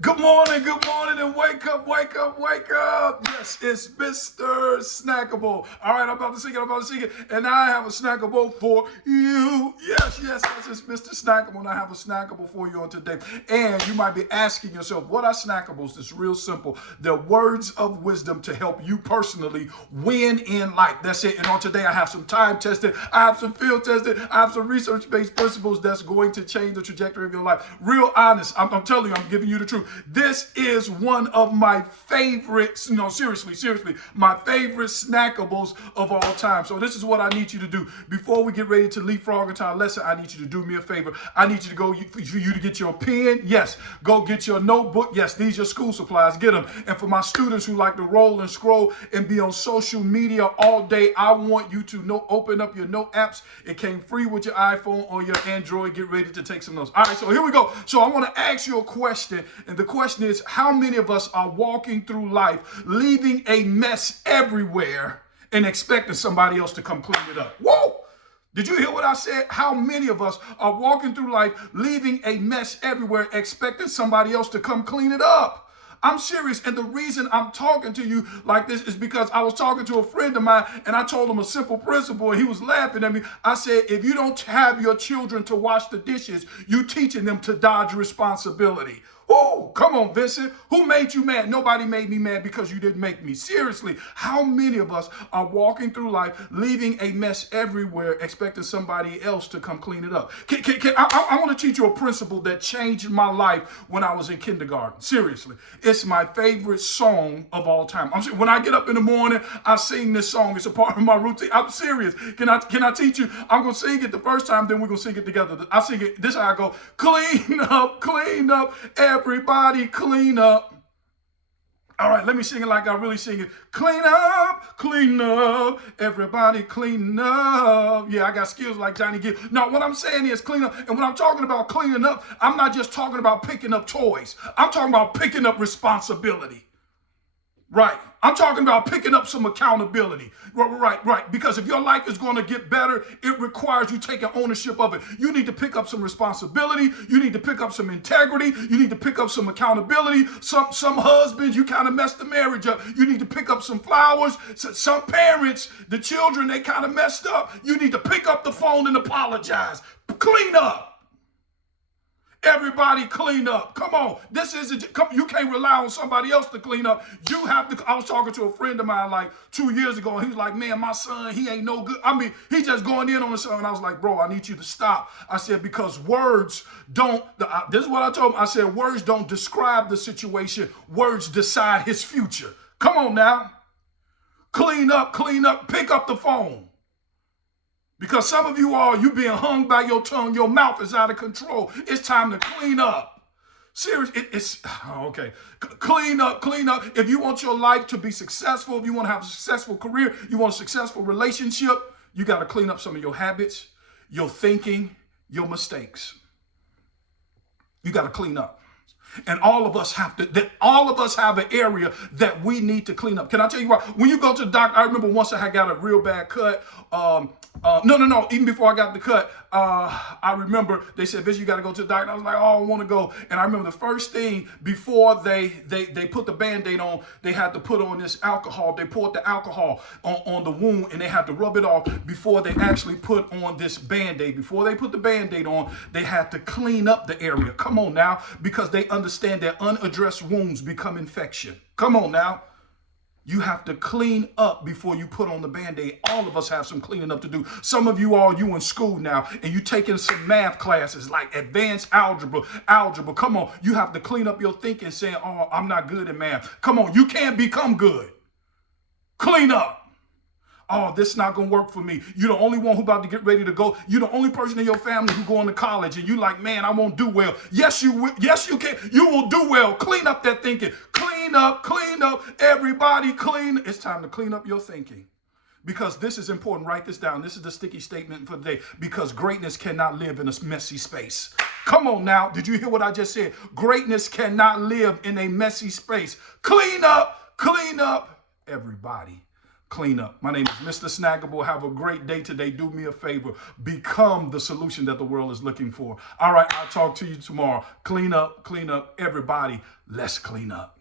Good morning, and wake up, wake up, wake up. Yes, it's Mr. Snackable. All right, I'm about to sing it, and I have a snackable for you. Yes, it's Mr. Snackable, and I have a snackable for you on today. And you might be asking yourself, what are snackables? It's real simple. They're words of wisdom to help you personally win in life. That's it. And on today, I have some time tested, I have some field tested, I have some research-based principles that's going to change the trajectory of your life. Real honest, I'm telling you, I'm giving you the truth. This is one of my favorites, seriously, my favorite snackables of all time. So this is what I need you to do. Before we get ready to leapfrog into our lesson, I need you to do me a favor. I need you to go, for you to get your pen. Yes. Go get your notebook. Yes, these are school supplies. Get them. And for my students who like to roll and scroll and be on social media all day, I want you to open up your note apps. It came free with your iPhone or your Android. Get ready to take some notes. All right, so here we go. So I want to ask you a question. And the question is, how many of us are walking through life leaving a mess everywhere and expecting somebody else to come clean it up? Whoa! Did you hear what I said? How many of us are walking through life leaving a mess everywhere expecting somebody else to come clean it up? I'm serious. And the reason I'm talking to you like this is because I was talking to a friend of mine and I told him a simple principle and he was laughing at me. I said, if you don't have your children to wash the dishes, you teaching them to dodge responsibility. Oh, come on, Vincent. Who made you mad? Nobody made me mad because you didn't make me. Seriously, how many of us are walking through life leaving a mess everywhere expecting somebody else to come clean it up? I want to teach you a principle that changed my life when I was in kindergarten. Seriously, it's my favorite song of all time. When I get up in the morning, I sing this song. It's a part of my routine. I'm serious. Can I teach you? I'm going to sing it the first time, then we're going to sing it together. I sing it. This is how I go. Clean up, everybody clean up. All right, let me sing it like I really sing it. Clean up, everybody clean up. Yeah, I got skills like Johnny Gill. Now, what I'm saying is clean up. And when I'm talking about cleaning up, I'm not just talking about picking up toys. I'm talking about picking up responsibility. Right. I'm talking about picking up some accountability. Right. Because if your life is going to get better, it requires you taking ownership of it. You need to pick up some responsibility. You need to pick up some integrity. You need to pick up some accountability. Some husbands, you kind of messed the marriage up. You need to pick up some flowers. Some parents, the children, they kind of messed up. You need to pick up the phone and apologize. Clean up. Everybody clean up. Come on. You can't rely on somebody else to clean up. You have to. I was talking to a friend of mine like 2 years ago, and he was like, man, my son, he ain't no good. I mean, he just going in on his son. And I was like, bro, I need you to stop. I said, because words don't, this is what I told him. I said, words don't describe the situation. Words decide his future. Come on now. Clean up, pick up the phone. Because some of you being hung by your tongue, your mouth is out of control. It's time to clean up. Okay. Clean up. If you want your life to be successful, if you want to have a successful career, you want a successful relationship, you got to clean up some of your habits, your thinking, your mistakes. You got to clean up. And all of us have an area that we need to clean up. Can I tell you what? When you go to the doctor, I remember once I got a real bad cut. No. Even before I got the cut, I remember they said, Vince, you got to go to the doctor. I was like, oh, I want to go. And I remember the first thing before they put the Band-Aid on, they had to put on this alcohol. They poured the alcohol on the wound and they had to rub it off before they actually put on this Band-Aid. Before they put the Band-Aid on, they had to clean up the area. Come on now, because they understand that unaddressed wounds become infection. Come on now. You have to clean up before you put on the Band-Aid. All of us have some cleaning up to do. Some of you you in school now and you taking some math classes like advanced algebra. Come on, you have to clean up your thinking saying, oh, I'm not good at math. Come on, you can't become good. Clean up. Oh, this is not going to work for me. You're the only one who about to get ready to go. You're the only person in your family who going to college and you like, man, I won't do well. Yes, you will. Yes, you can. You will do well. Clean up that thinking. Clean up. Everybody clean. It's time to clean up your thinking. Because this is important. Write this down. This is the sticky statement for the day. Because greatness cannot live in a messy space. Come on now. Did you hear what I just said? Greatness cannot live in a messy space. Clean up, everybody. clean up. My name is Mr. Snackable. Have a great day today. Do me a favor. Become the solution that the world is looking for. All right, I'll talk to you tomorrow. Clean up, everybody. Let's clean up.